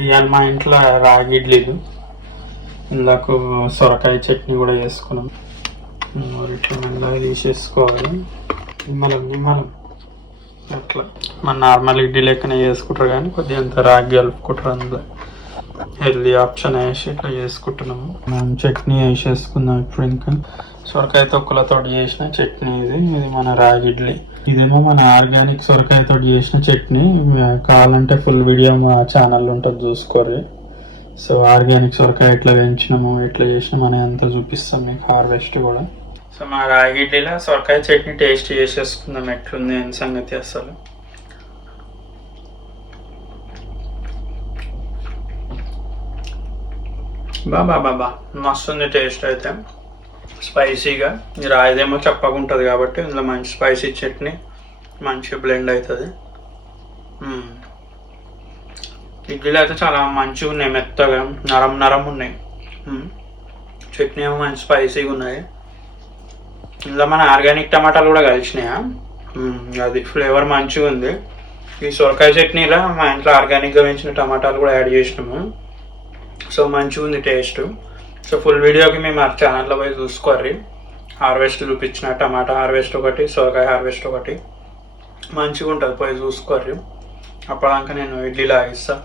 ఇవాళ మా ఇంట్లో రాగి ఇడ్లీలు, ఇందాక సొరకాయ చట్నీ కూడా చేసుకున్నాం. ఇట్లా మెల్లగా తీసేసుకోవాలి. నిమ్మలం అట్లా మన నార్మల్ ఇడ్లీ లెక్కనే చేసుకుంటారు, కానీ కొద్దిగా అంత రాగి కలుపుకుంటారు. అందులో హెల్దీ ఆప్షన్ వేసి ఇట్లా చేసుకుంటున్నాము. మనం చట్నీ వేసేసుకుందాం ఇప్పుడు. ఇంకా సొరకాయ తొక్కులతో చేసిన చట్నీ ఇది మన రాగి ఇడ్లీ. ఇదేమో మన ఆర్గానిక్ సొరకాయతో చేసిన చట్నీ. కావాలంటే ఫుల్ వీడియో మా ఛానల్ ఉంటుంది, చూసుకోరు. సో ఆర్గానిక్ సొరకాయ ఎట్లా పెంచినాము, ఎట్లా చేసినాము అని అంతా చూపిస్తాం మీకు, హార్వెస్ట్ కూడా. సో మా రాగి ఇడ్లీలో సొరకాయ చట్నీ టేస్ట్ చేసేసుకుందాం ఎట్లుంది అని సంగతి. అసలు బాబా మస్తుంది టేస్ట్ అయితే, స్పైసీగా. రాయిదేమో చప్పగా ఉంటుంది కాబట్టి ఇందులో మంచి స్పైసీ చట్నీ మంచిగా బ్లెండ్ అవుతుంది. ఇడ్లీలు అయితే చాలా మంచిగా ఉన్నాయి, మెత్తగా నరం ఉన్నాయి. చట్నీ ఏమో మంచి స్పైసీగా ఉన్నాయి. ఇందులో మన ఆర్గానిక్ టమాటాలు కూడా కలిసినాయా, అది ఫ్లేవర్ మంచిగా ఉంది. ఈ సొరకాయ చట్నీలో మా ఇంట్లో ఆర్గానిక్గా పెంచిన టమాటాలు కూడా యాడ్ చేసినాము. సో మంచిగా ఉంది టేస్ట్. సో ఫుల్ వీడియోకి మేము మా ఛానల్లో పోయి చూసుకోర్రి. హార్వెస్ట్ చూపించిన టమాటా హార్వెస్ట్ ఒకటి, సొరకాయ హార్వెస్ట్ ఒకటి మంచిగా ఉంటుంది, పోయి చూసుకోర్రి. అప్పటిదాకా నేను ఇడ్లీ లాగిస్తాను.